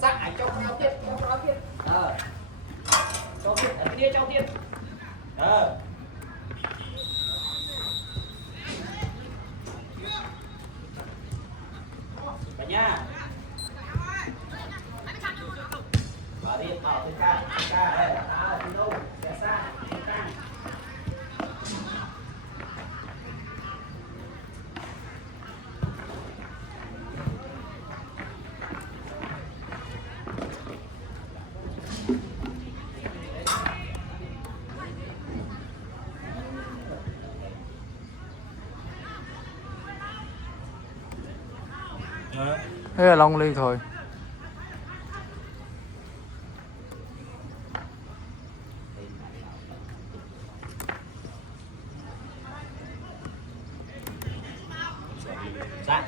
Sắc ảnh cho nó tiếp, cho nó tiếp. Cho tiếp, ở kia cho tiếp. Cả nha. Đi vào ca đây, đi đâu? Kẻ xa, ca. Thế là Long Liên thôi. Dạ.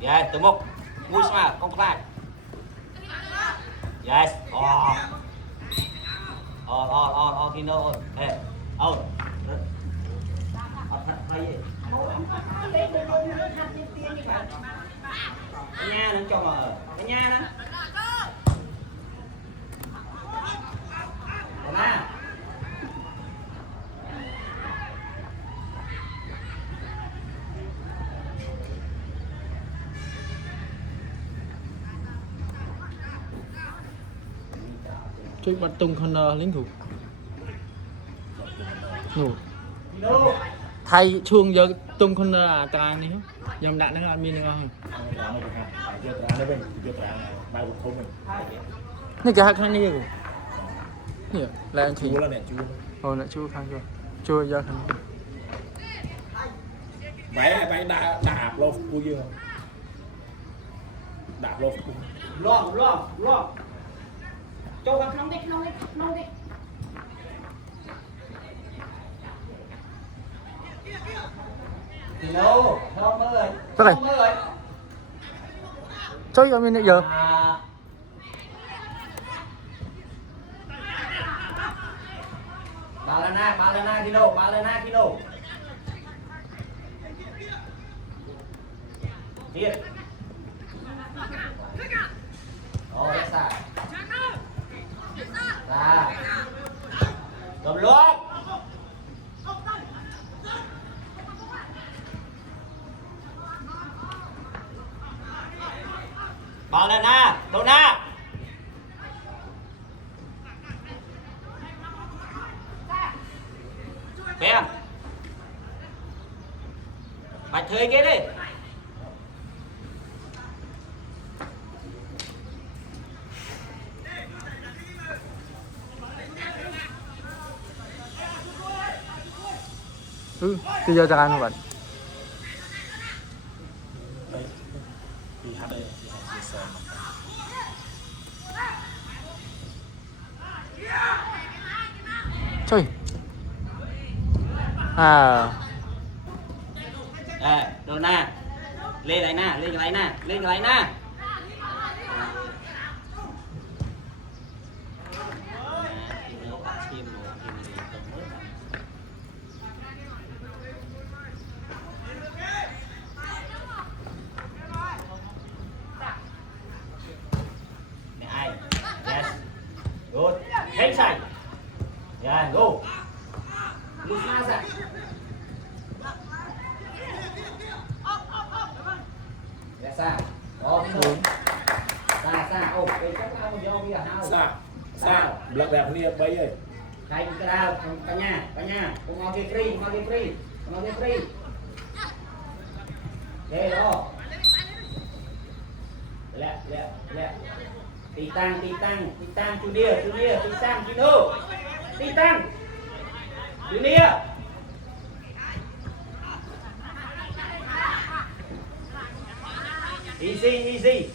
Yes, từ một. Mũi mà, không phải. Yes. On, thì no on. Hey, on. Hay gì? Cái nha nó cho mà cái nha nó. Còn à. Trước bắt tung con lính thủ. Nổ. Thay chuông giờ tung con càng này dòng đạn nó min ngon. Này cái khăn này rồi. Nè, là anh chị. Lại chú khăn rồi. Chú giờ khăn. Váy đạp lô cua dương. Đạp lô. Loạn. Cho con không đi. Hello, không ơi. Sao này? Chơi ở bên này giờ. Balana kilo. Tiệt. Đấy sai. Ra. Cầm luôn. Balana, Dona. Em. Bạch thuê kia đi. Bây giờ chẳng không bạn. Chơi. Dona. Lên cái này nè. Yes. Good. Head side. Yeah, go. Look now, sir. Yes, sir. Xa. Cái chắc ao vô bây giờ hao. Xa. Lật đẹp nia bấy ơi. Cái đao, cả nhà. Con ngon kia free. Thế đó. Lẹ. Tí tăng, chú nia, tí tăng, chú nô. Tí tăng. Chú nia. Easy.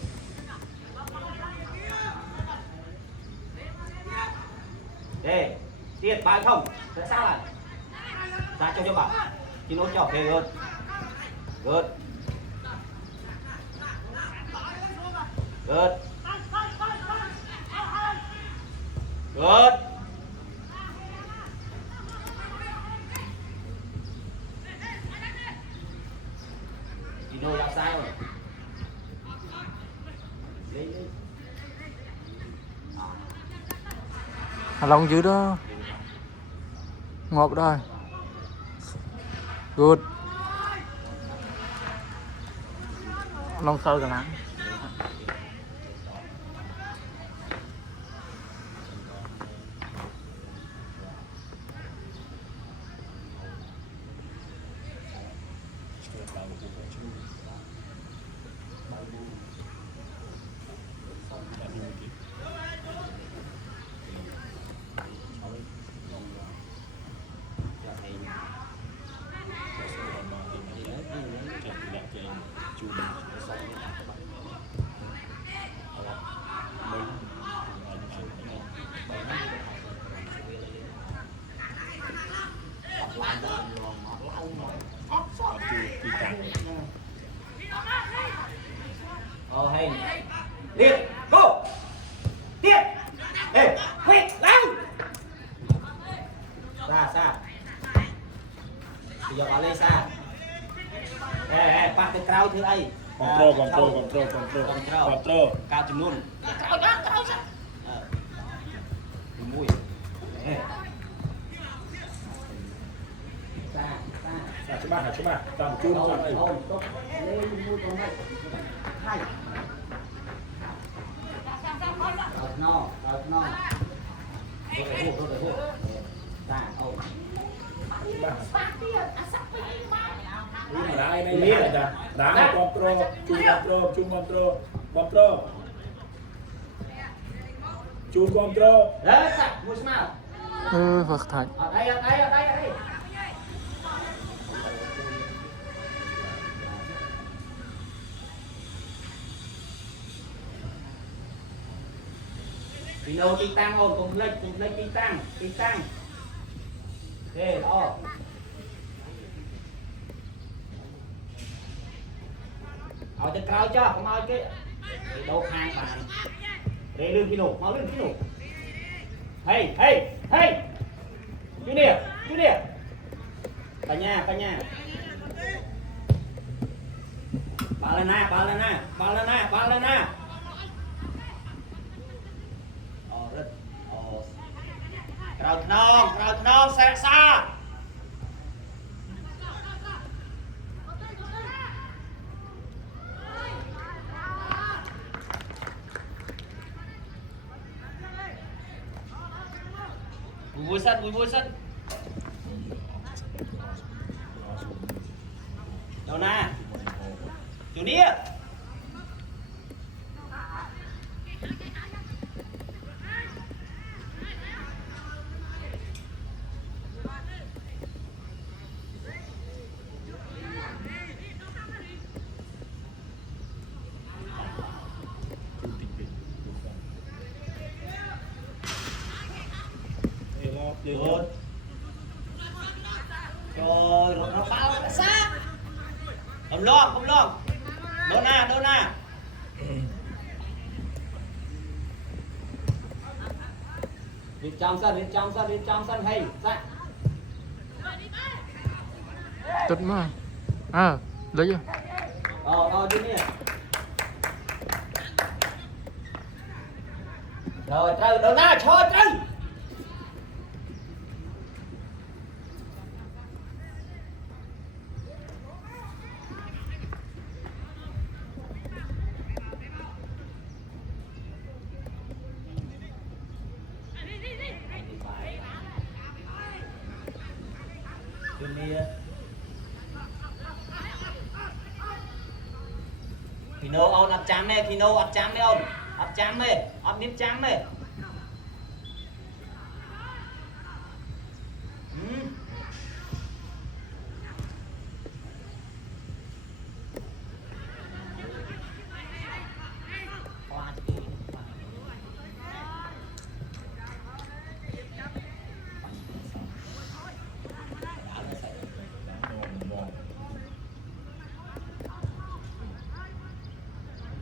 Đây, tiệt bài không? Tại sao lại? Ra cho bảo. Chị nốt cho kề luôn. Good. Chị nốt là sai rồi. Long dưới đó ngọt rồi. Good. Long sâu cả lắm. Hay liệt go tiếp ê quay lao xa bây giờ ở đây xa ê bắt cái cao thứ ấy control cao chừng luôn cao xa mùi xa coba tam chun sang đây lên mùi con này hai no rồi hút ta ô đá đây lấy đá control chun control đấy sạch mua smart Phật thạch. ở đây Pino tí tăng ổn cùng lên tí tăng thế đó ở trên cao cho không nói cái đồ hàng bạn để lương Pino mau lương Pino hey Junior cả nhà Balana Rào non xe xa vui sân đâu nè Junior Good. Rồi nó bao nó xa không lo đô na Việt trong sân hay ra Tốt mà. Lấy vô. đi nè rồi trời đô na cho trời Pino on ập chám này Pino ập chám này on ập chám này ập nếp chám này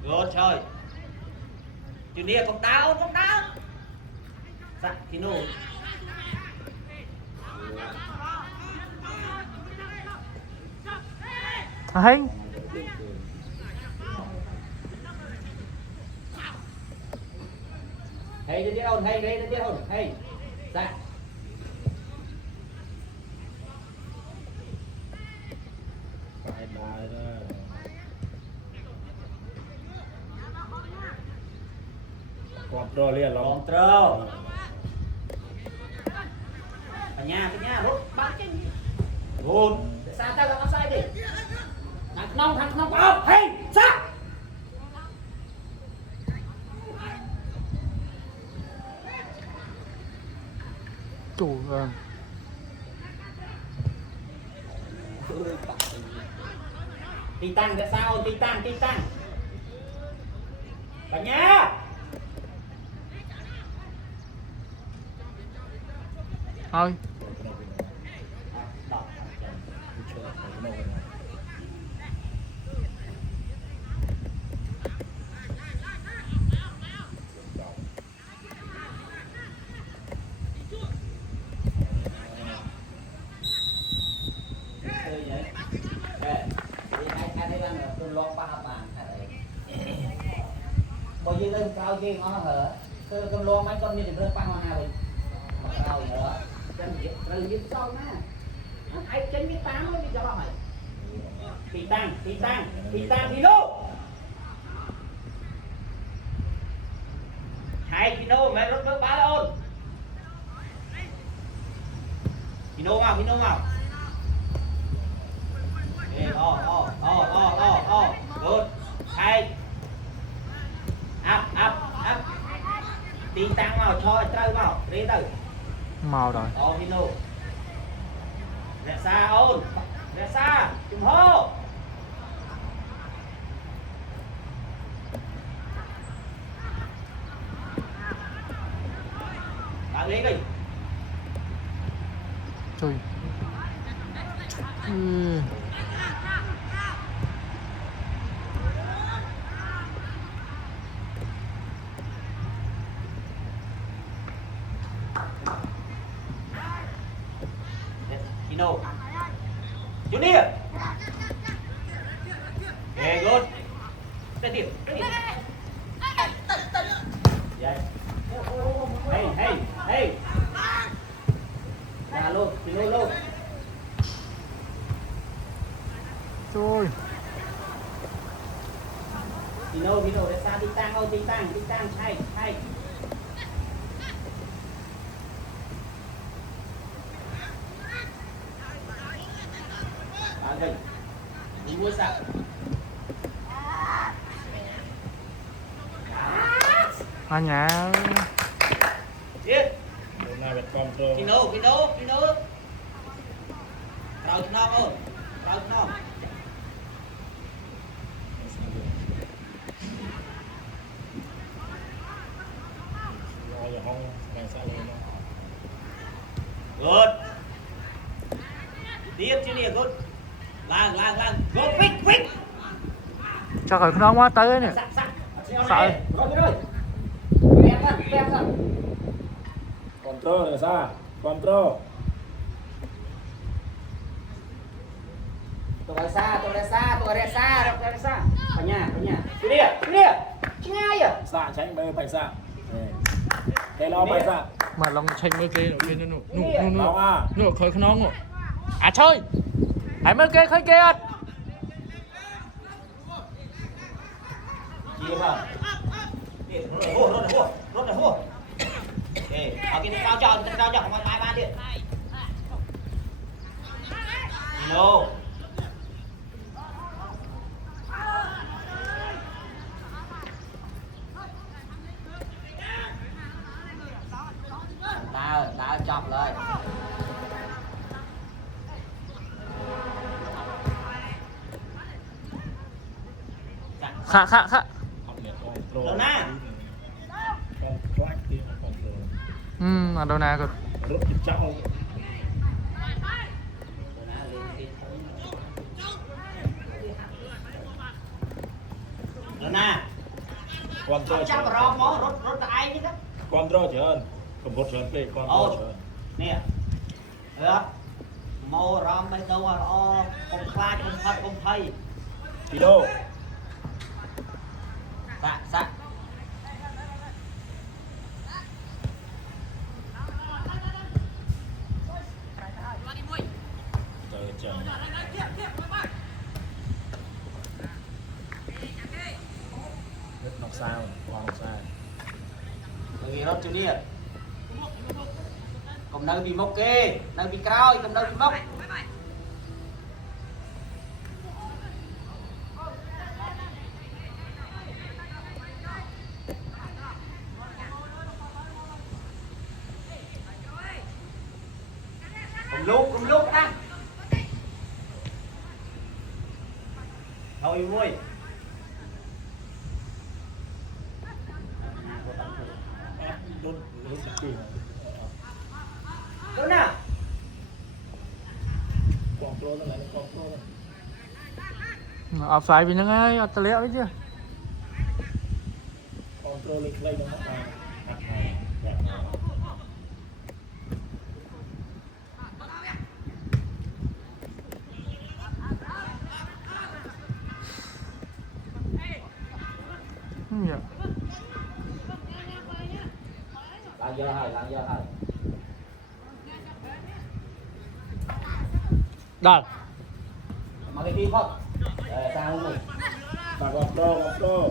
Good trời Junior con đau Dạ Pino Hay. Hey, đi ôn, hey. ra ไปได้เลยความโตเรียนลอง control cả nhà rút bắt cái hồn sao ta làm sai đi thằng nông không hey sao chủ tí tăng ra sao tí tăng cả nhà thôi bao nhiêu lên cao kia nó hở cơm lo mấy con như thì rơi băng nào rồi mà cao nữa chân rồi như sau má ai chân biết tám mới cho mày tí tăng thì đâu 2 kg mẹ rút nước bá ôn kilo mau good hay up tí tăng vào cho chơi vào đi từ màu rồi kilo rẽ xa ôn rẽ xa chùm hô bạn đi đi trời Kino Junior okay good cái điểm hey ra luôn Kino luôn trời Kino để xa tí tăng hay đây đi mua sao à nhà chết hôm nayเป็นความโต Kino tao cho nó ơi tao cho nó รออยู่ห้องแข่งซ่าเลยนะ good tiếp Junior good lang go quick cho khỏi nó quá tới nè sợ rồi bem ra ความโตเลยซ่าความโต tôi ra xa cả nhà Junior chứ ngay à ซ่าใช้เบอร์ไปซ่าเฮ้ยเราไปซ่า mà lòng chanh mới kê đầu tiên nóเราอ่ะ nụ khơi nó ngộ à chơi hãy mới kê khơi kê gì không rốt rồi hô ở cái cao cho không ai ba đi no tao chọcเลย khạ ทำเนี่ยความโตความคลาสที่ความโต mà đâu nào rồi รถจิตเจ้า rồi nè ความโต chắc rò mó rốt là ai chứ đó ความโตเชิญกบฏเชิญเปรความโตเชิญ nè được màu rò mấy đâu mà o không khai không thật không thay กิโล dạ sao còn sao người đó chưa đi còn nơi bị mốc kê nơi bị cao còn nơi bị mốc cùng lúc ăn thôi vui đó nè offside vì nó ngay tao lẽ đấy chứ làm giờ hơi đợi mà cái kia không sao không rồi gặp pro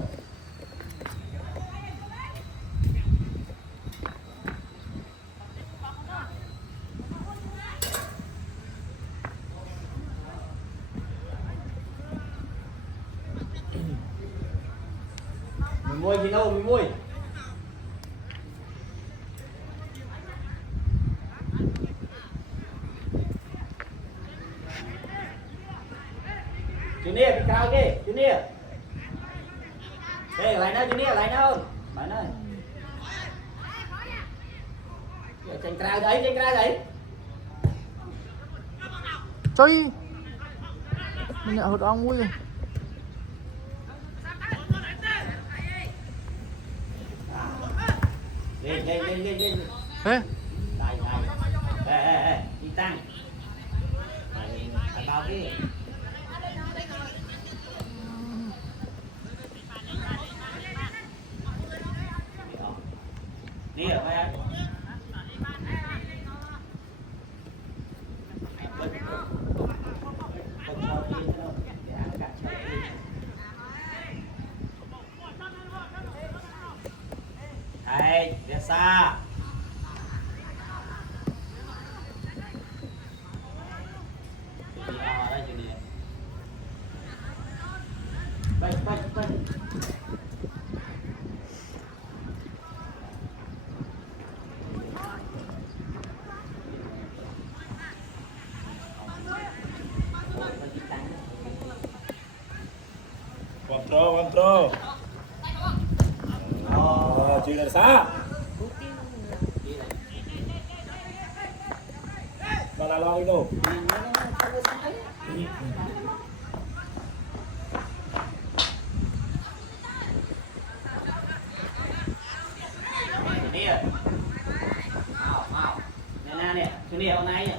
mình mua gì đâu mình mua Junior bị cao kì Junior đây lại nơi Junior lại nơi bạn ơi trên cao đấy chơi mình lại hụt ong vui lên thế đây đi tăng bao cái đi ở đây đây để xa đây control chưa là xa mà là lo đi đâu nè Junior hôm nay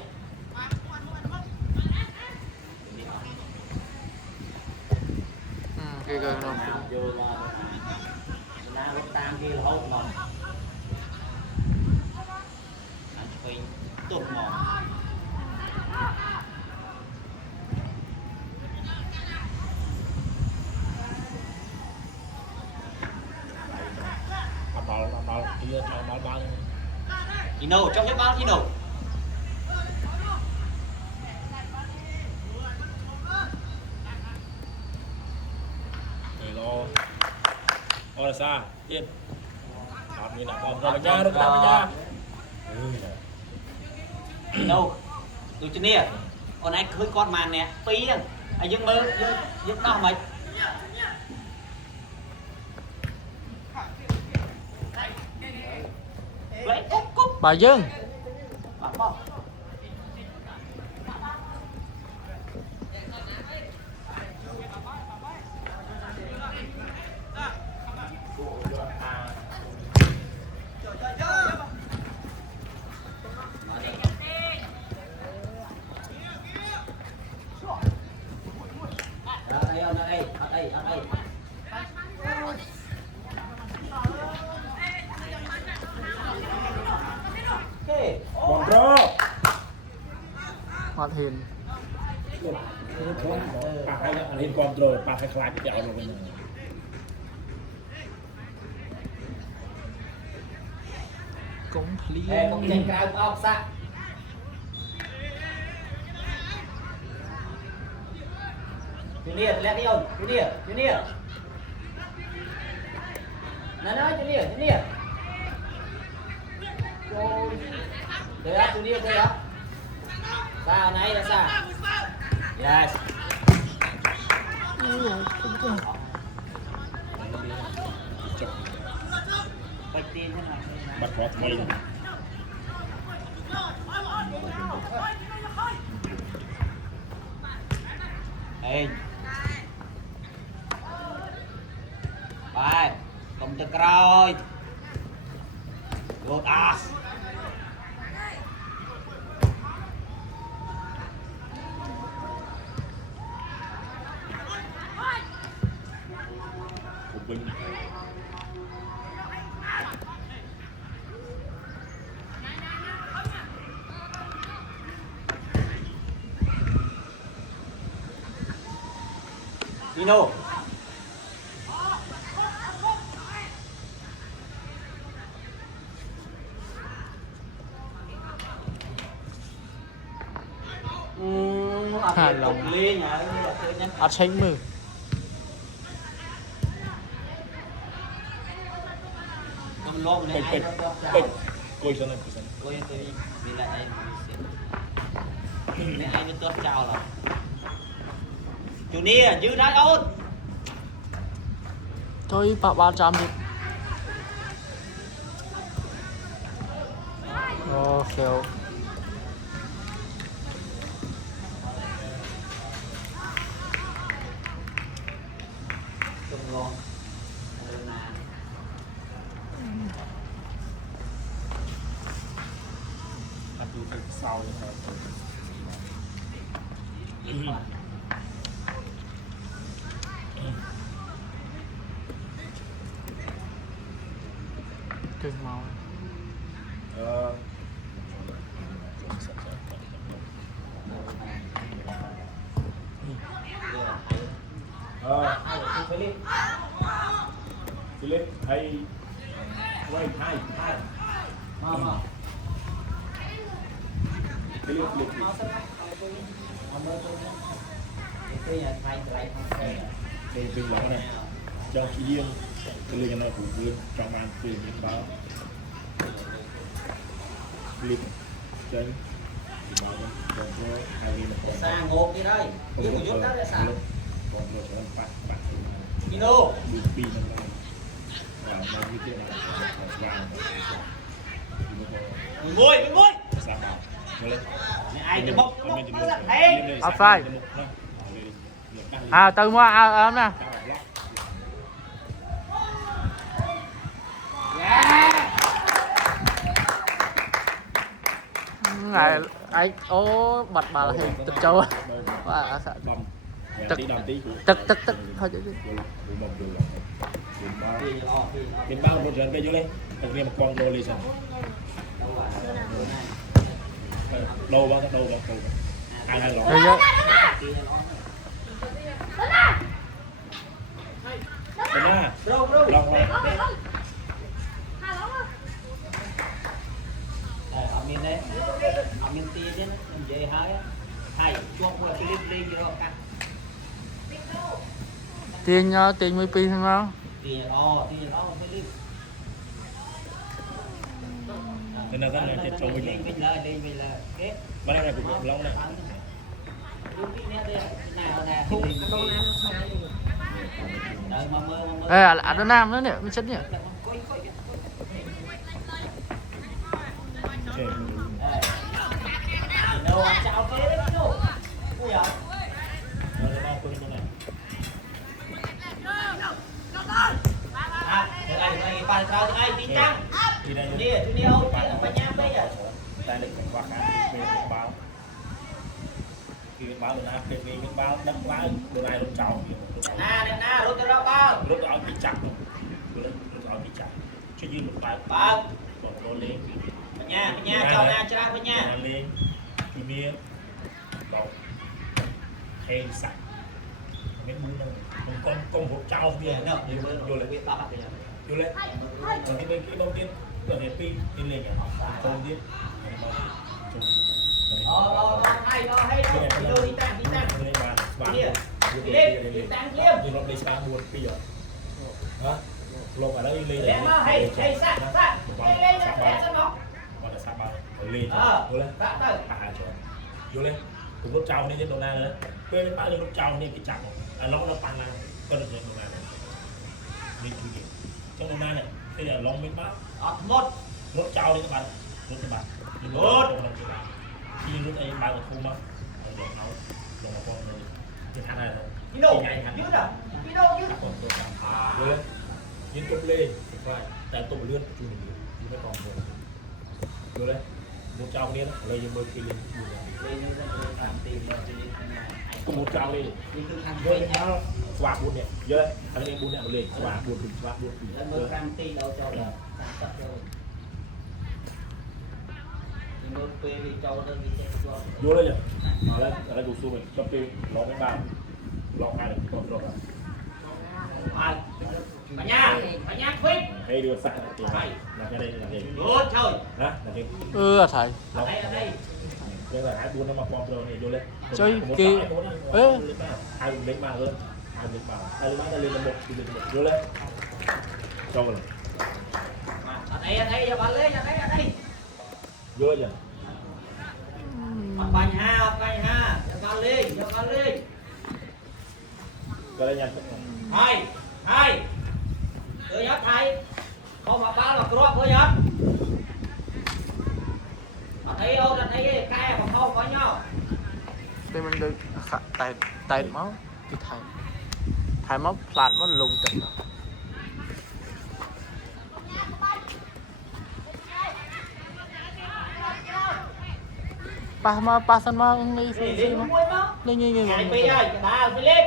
cái gần rồi vô là lúc tam kia là hốt mà anh phải tốt mà bao Tino trong cái bao Tino là xa yên làm như là con ra nhà ra đâu từ trên này con anh khơi con màn nè phí dương mơ dương nào mày lấy cúc bà Dương Hoạt Hiềnปากให้เล่นความโดดปากให้คลายไปเอาลงไป cũng lý không chạy cao ốc xa Junior lihat dia Junior Nana Junior Tới đó Junior tới đó sao này là sao yes bắt quá thay rồi Ê Bài Không được rồi Good ass phục binh Dino Hà Long Liên ắt tránh mừ Pek Coi sana Cô yang tadi bila anh Mẹ anh mới tốt chào rồi Junior giữ đá ôn thôi bà 300 đi khéo Trông ngon ăn từ từ sau rồi cưng màu Philip hay quay hai Mau Philip Mau sân Mau mơ tôi nhé Cái này thay lại không xe đây từng lắm này cho khi riêng cái lưng nó cũng vươn trong bàn từ những báo Philip chân thì báo còn cho hai bên còn Xa ngột đi đây Chứ một chút đó là xa còn một số bạn bạn Dino bị pin nó và nó như thế nào vào Mười môi sao bảo lên ai được bốc nó là thế offside à từ mua ấm nè này ấy ô bật bà là hình tịch châu á tức thôi chứ bên bao một lần cây vô lên đặc biệt một con đô lên xong đâu bao hai lọ bên na long ở miền đấy ở miền tây chứ mình dễ hái hay chuột qua Philip lên rồi cắt tiền mới pi thôi không tiền đó Philip nên là cái này trâu lên mình là kết bên này cũng long này ê là Đô Nam nữa nè mới chết nhỉ đâu ăn cháo kế đấy đâu ui giời đây bàn sao thì ai tin chăng đi đâu đi nhà bây giờ tại định quảng cáo về báo khi báo người ta về báo đăng báo đồ này luôn chào na lúc đó bao lúc đó bị chặt lúc đó bị chặt cho dư một bài bao còn đồ lên nhà chào na chào với nhà lên thì bia đậu thêm sạch mấy bún con hộp trao bia vô lại biết ba bạc vô lên cái đầu tiên Rồi thì pin in lên trông tiếp hay đó video đi tăng lên bàn kia đi tăng kiếm thì nó lấy ba buồn bây giờ hả lột ở đây lên để mà hay sát lên để cho nó còn là sát bao lên vô lên vô lên cùng lúc trâu nên trên đồ này nữa quên bao nhiêu lúc trâu nên cái chặt nó pan này có được trên đồ này đi chú trong đồ này bây giờ long mấy bát một lúc trâu đi các bạn lúc các bạn một khi lúc ấy bao được không mà rồi nấu rồi mà con cái thằng này video dưới đó video dưới vô lên nhìn chụp lên phải tại tụi lươn chú mình chú mấy con rồi vô lên một trâu đi lấy cho bơi kia lên một trâu đi vô lên nó xóa buồn nè vô lên thằng em buồn nè lên xóa buồn mới cam ti đâu cho là vô lên nhỉ lên ở đây đủ số mình cho tiền lọ mấy bàn lọ hai là còn lọ cả nhà khuyết hay đưa sạch thì hay là cái đây là gì good chơi đó là cái thầy ở đây cái là hai buôn nó mà con rồi này vô lên chơi kia hai lấy ba hơn hai lấy ba lên một vô lên cho rồi ở đây cho bạn lên ở đây vô lên bánh ha cho con lên cái đây nha hai tôi nhớ thầy không mà ba là crop với nhớ thấy không là thấy cái mà không có nhau thì mình được tay máu cái thầy máu phạt nó lùng tỉnh pasan mà đi lên ngày bây giờ đào Philip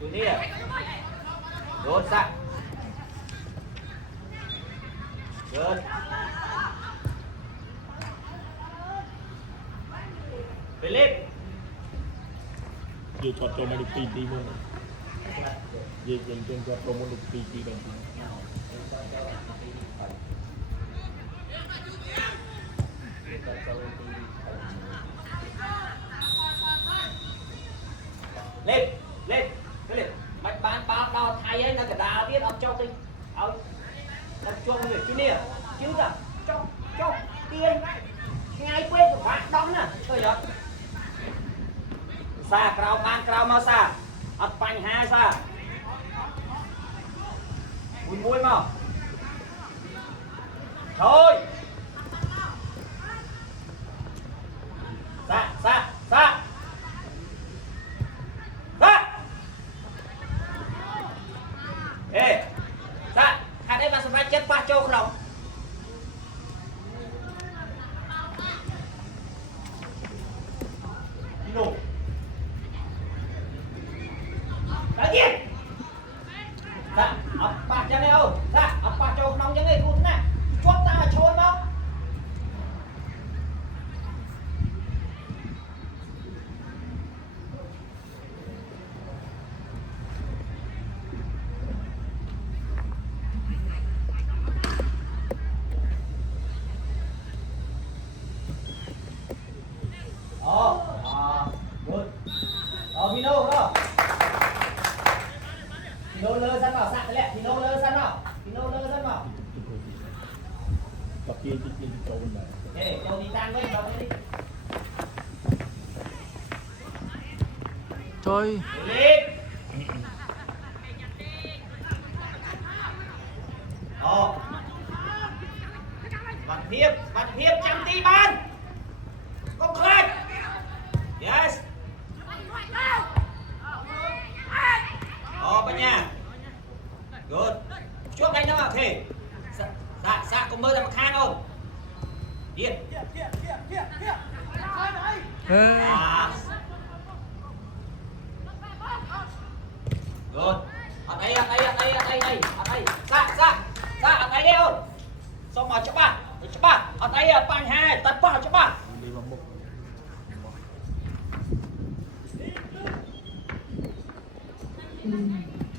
từ đi à đốt sạch đốt Philip về cho mình được tiền đi luôn về dành cho mình được tiền đi bằng lên mạch bán bao đào thay ấy là cái đào biết ông cho tôi ông cho người chú nè chứ là cho tiền ngay quên của bạn đó nè thôi vậy xa crowd mau xa ấp bánh hai xa mùi mau thôi xa ê xa hạt đây mà phải chết ba châu không đi đâu đã giết dạ ấp ba chân này đâu dạ ấp ba châu không chân này luôn nè chốt ta mà trôi không Pino đó. Pino lơ săn vào sạc lẹ, Pino lơ săn vào. Tập kia châu này. Ê, châu đi tan với châu đi. Chơi. Lên. Bạn hiệp chăm tí ban. Không khai. Yes. Bà nhà. Good. Chuốc đánh nó vào thể. Dạ, có mơ ra mà khang không? Điên. Good. Ở đây. Dạ, ở đây không? Xong mà cho ba. Ở đây bánh hai, tắt ba cho ba.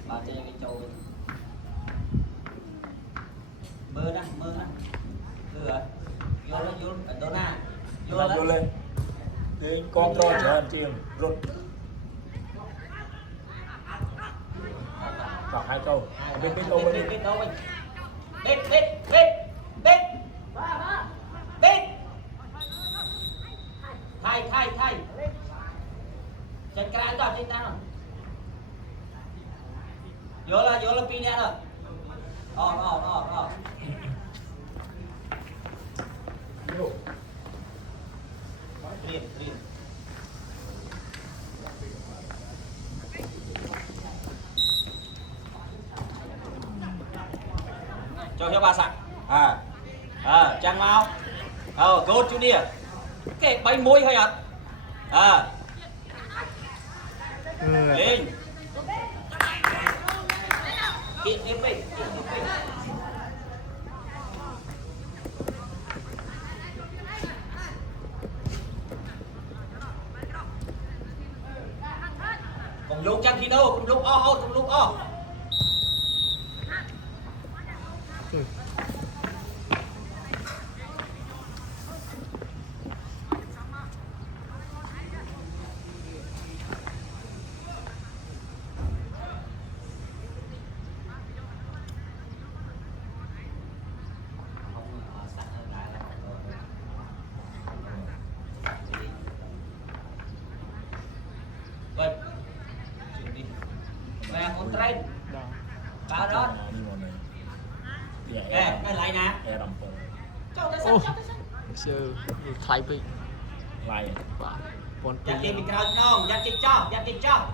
Bà chơi cái châu mơ nè rồi vô đô na vô lên cái control trở anh chiêm rút còn 2 câu biết câu bên biết thay chân cái đó trên ta rồi vô là pin rồi Riêng. Cho bà sẵn chàng mau good Junior cái bay môi hay lên kiện tiếp đi cùng lúc chân Kino cùng lúc o con train bao đó cái lại nè cho tới sư thay bị lại con dắt kia bị cao không dắt kia cho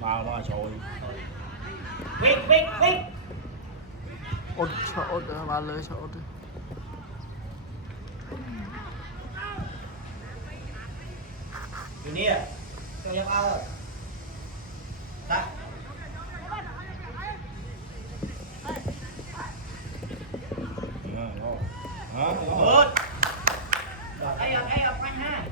bao nó rồi Viết ốt cho ốt ba lưới cho ốt Junior cho nhập ao rồi đó good đây là anh ha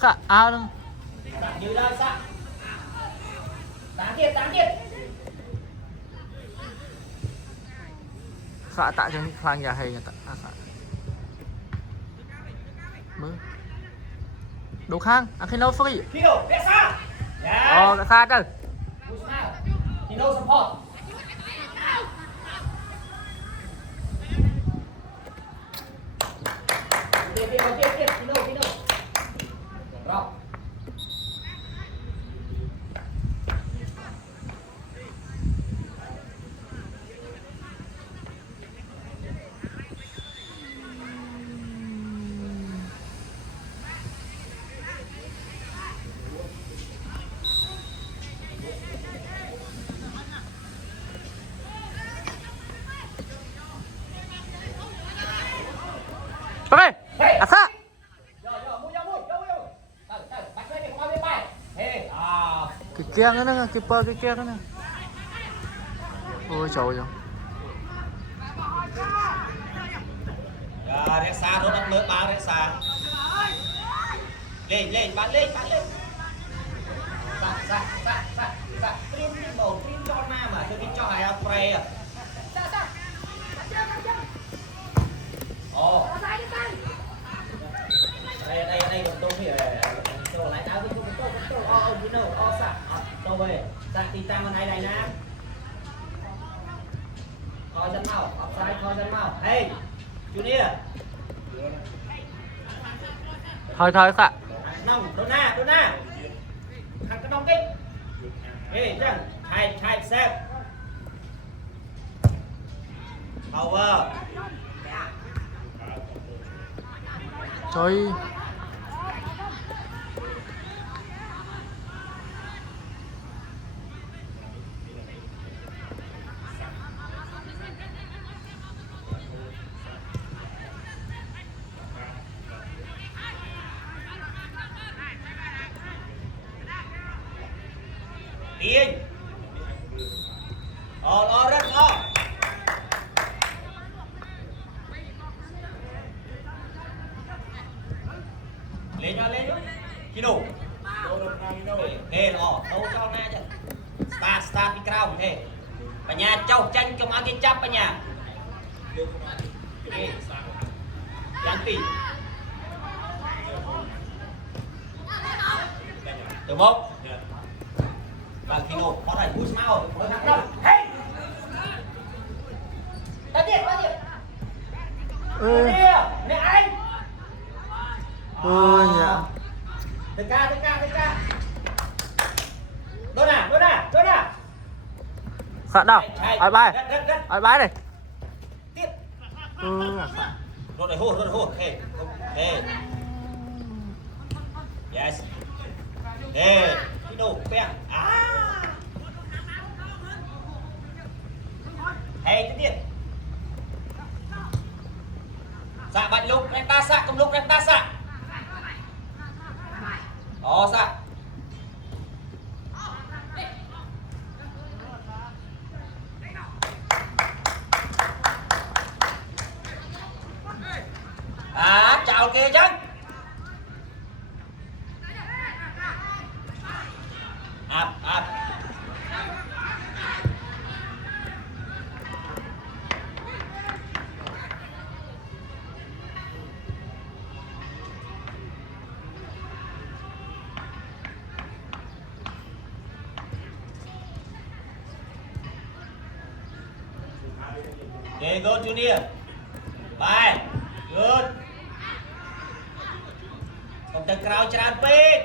cả ao đâu như đâu sao tám tiết khá tạ cho khang nhà hay tạ mới đồ khang khi nấu free Kino Pesa cái khá đâu Kino support tiếp Kino rồi ok khá cái kia nữa keeper cái kia nữa ôi trời ơi rẽ xa nó đặt lớn bao rẽ xa lên bắn lên dạ pin bầu pin cho ma mà tôi pin cho hai spray đây còn tôi thì tôi lại áo tôi you know sạc tôi về sạc thì tăng này nè coi chân mau offside coi chân mau hey Junior thôi khá nông đô na thằng cái nông kinh ê chân hai xem power trời Yên lo rất lo Pino kê lọ đâu cho na chứ start đi cao thế cả nhà châu tranh trong ăn cái chấp cả nhà Giang Phi được không và Pino có thể cú mau với thằng đâu hey ta điện nè anh dạ Tới ca đôi nào khả đâu ai bay này tiếp rồi này hô hey yes hey cái đồ bèn hey cái điện xạ bạn lúc em ta xạ cùng lúc em ta xạ đó xạ chào kìa chứ áp Okay, good Junior. Bye. Good. Không tới crowd trànពេក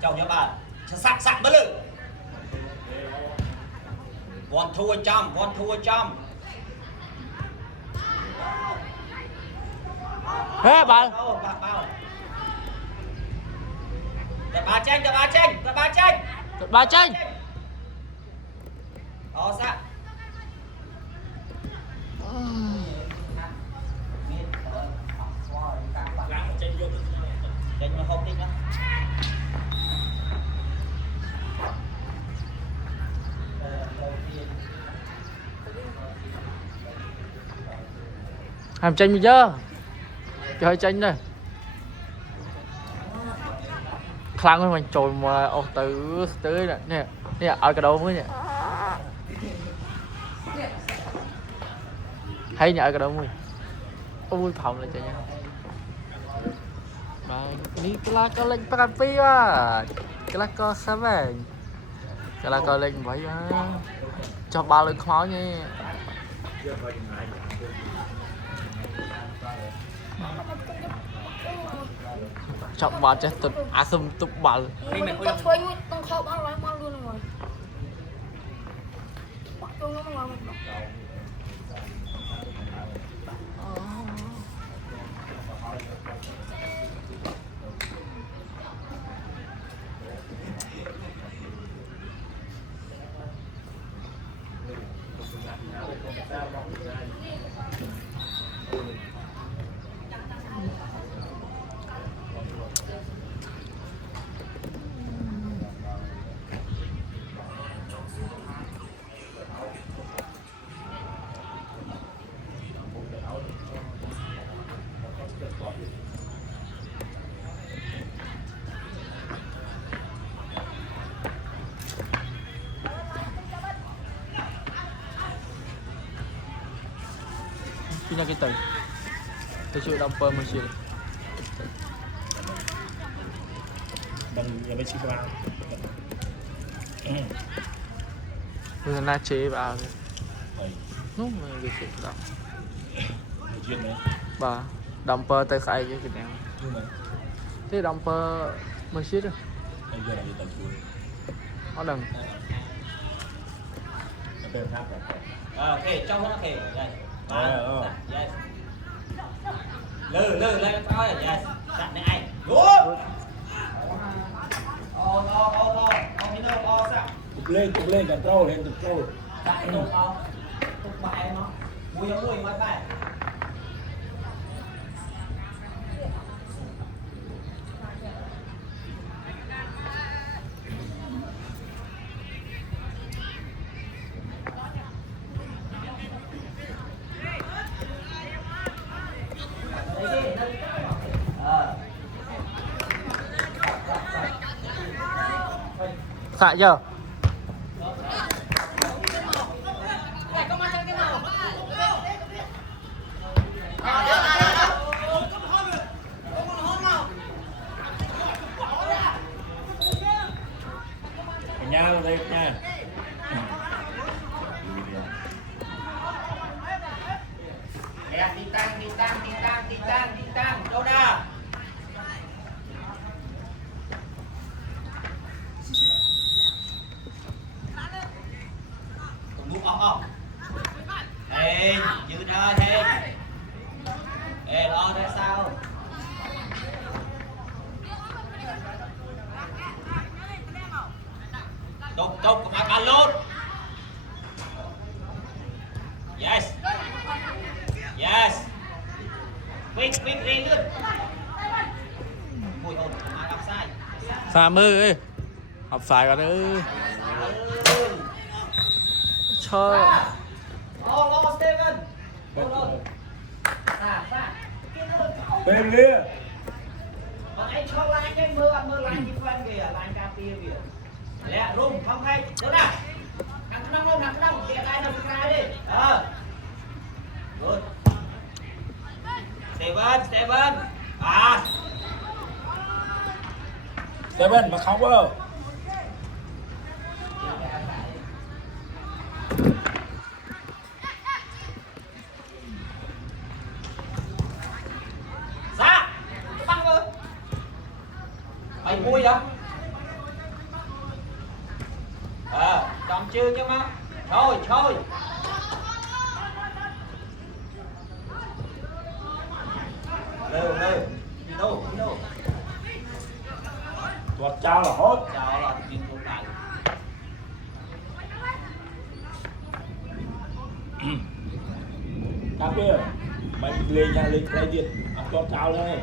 Chồng cho bạn. Sạc bớt lử. One two trong. Thế bạn. Ba tranh. Đó sạc. Tranh mà không thích nữa. Làm tranh bây giờ. Chơi tranh đây. Khăn của mình trồi mà từ nè nè ở cái đầu mới nè. Hay nhờ cái đầu mới. Ôi phòng là chơi nha. Ini kelakar lagi perapi lah. Kelakar sama. Kelakar lagi baik lah. Coba lagi kemaunya. Coba je tut asam tut bal. Kau cuy ni tengkau baru malu ni boy. Waktu ngomong ngomong. Pindah kita. Terus damper mesin. Bằng nhà bên Siva. Rồi na chế vào. Đúng rồi cái chuyện đó. Một chuyện đấy. Bà damper tới khai cái này. Nhưng mà thế damper mesin rồi. bây giờ là đi tận cuối. Nó đừng. Cái tên khác rồi. Ok, trong nó kìa. Đây. Yes. Lừ lên coi yes. Sạc này anh. Good. Tục lên control lên control. Sạc tục không? Tục bài nó. Mùi ngoài bài. Xạ chưa? Nha đây nha. Đâu ra. Tunggu oh. Ê, dư ra thêm. Ê, lo ra sao? Tục tục các bạn luôn. Yes. Yes. Quick đi luôn. Ui thôi, gặp sai. Xạ mơ ấy. Học xài cả đấy. Chơi. Lo Steven. Lo. Xa. Bên lia. Còn anh cho lại cái mưa lại như quen kìa, lại cà phê kìa. Lẹ rung không hay. Đâu nào. Thằng năm, kìa lại nào đi. Good. Steven. Steven mà không đâu. Ra. Băng ơi. Mày vui không? Chọn chưa chứ má. Thôi. Lơ. Đi đâu? Tuột trao là hốt. Chào là chuyện của bạn. Cà phê. Mày lên nhà lên đây điện. Ăn cho trao đây.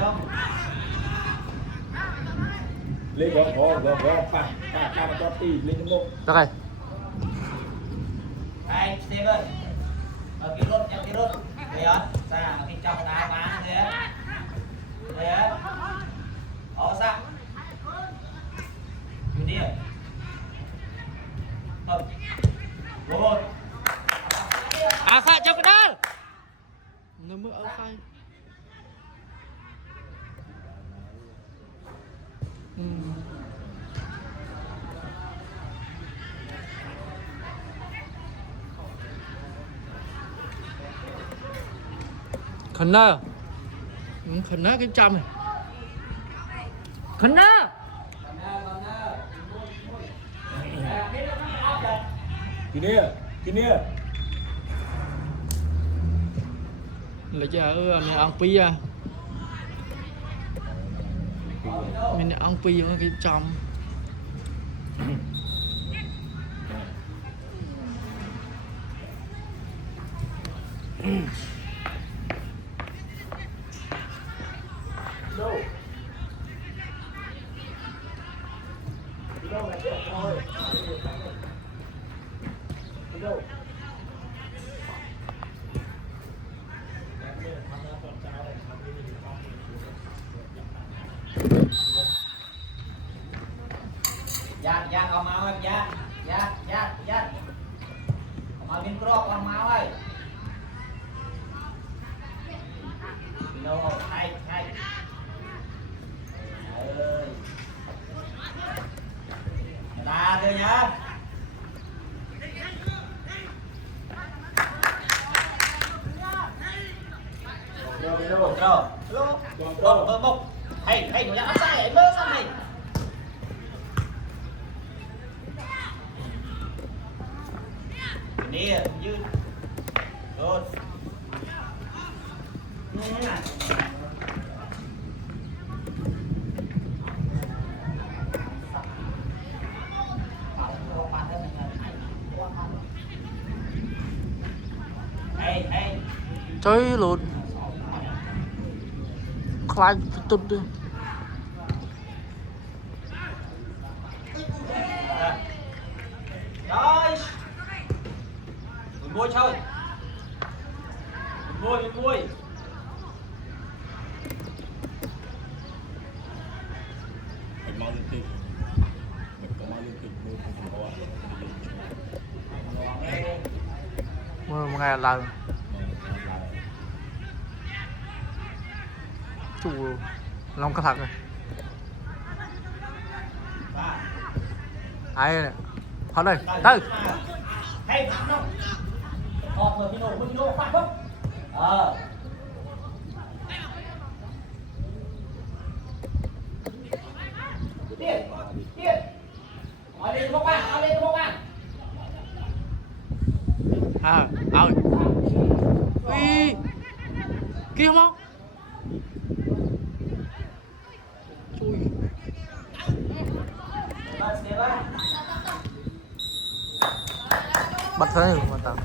Không. Lên gõ phải. Cả cho tì lên cho ngô. Được rồi. Hey, Steven. Cái rốt. Đây á. Ra cái trong đá má thế. Đây á. Sao? Đi à? Một. Xạ cho cái đó. Nó mới ở khai. Conner. Conner cái trăm này. Conner. Kia. Lấy cho này ăn pi à. Mình ăn pi với cái trăm. Dạt ông máu em dạt. Ông máu bên crop ông máu ơi. Đâu hay. Ơi. Đá thôi nhá. Rồi. Một. Hay nó đã sai mơ sao này. Điยืด Good. Hey. Chơi luôn. Khai tụt đi. Rồi. Môi chơi. Môi. mau lên mua không có mưa một ngày lần chủ long có thật rồi ai này hết đây tới hay thằng đâu người Pino phát không tiền ở đây một bạn à ơi ui kia không chui bật thế mà tao